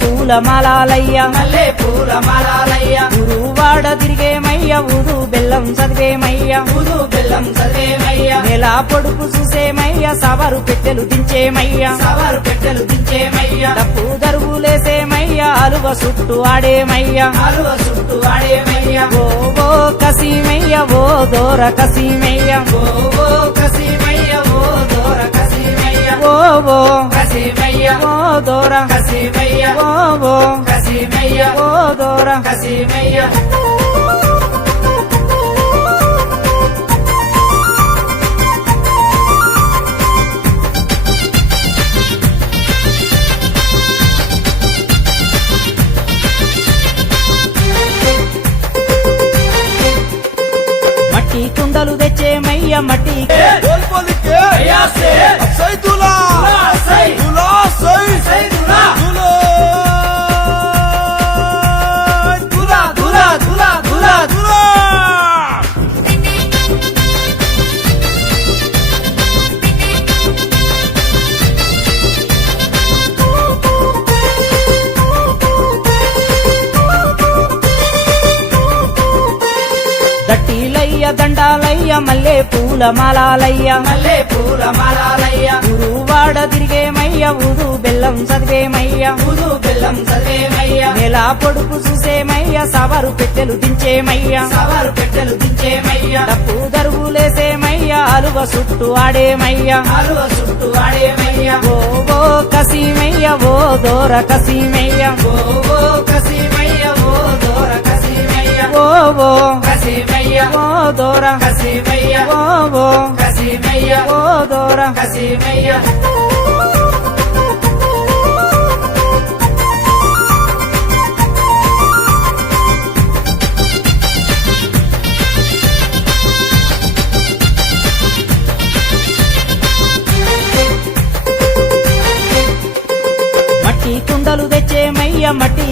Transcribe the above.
పూల మాలాలయ్య మల్లె పూల మాలాలయ్య గురువాడ తిరిగేమయ్య ఊదు బెల్లం చదివేమయ్య ఊదు బెల్లం చదివేమయ్య నెల పొడుపు చూసేమయ్య సవరు పెట్టెలు దించేమయ్య సవారు పెట్టెలు దించేమయ్య తప్పు దరువులేసేమయ్య అలువ చుట్టూ ఆడేమయ్య ఆలువ చుట్టూ ఆడేమయ్య ఓ ఓ కసీమయ్య ఓ దోర కసీమయ్య ఓ ఓ కసీమయ్య ఓ దోర కసీమయ్య ఓ ఓ కసీమయ్య ఓ దోర కసీమయ్య ఓ ఓ కసీమయ్య ఓ దోర కసీమయ్య మట్టి కుండలు తెచ్చేమయ్య మట్టి बोल बोल के అయ్యా సే सही दूल्हा సై दूल्हा सही సై దులా दूल्हा దులా దులా దులా దులా दूल्हा దట్టిలయ్య దండాలయ్య మల్లె పూల మాలాలయ్య మల్లె పూల మాలాలయ్య గురువాడ తిరిగేమయ్య ఊదు బెల్లం చదివేమయ్య ఊదు బెల్లం చదివేమయ్య నెల పొడుపు చూసేమయ్య సవరు పెట్టెలు దించేమయ్య సవారు పెట్టెలు దించేమయ్య తప్పు దరువులేసేమయ్య అలువ చుట్టూ ఆడేమయ్య ఆలువ చుట్టూ ఆడేమయ్య ఓ ఓ కసీమయ్య ఓ దోర కసీమయ్య ఓ ఓ కసీమయ్య ఓ దోర కసీమయ్య ఓ ఓ కసీమయ్య ఓ దోర కసీమయ్య ఓ ఓ కసీమయ్య ఓ దోర కసీమయ్య మట్టి కుండలు తెచ్చేమయ్య మట్టి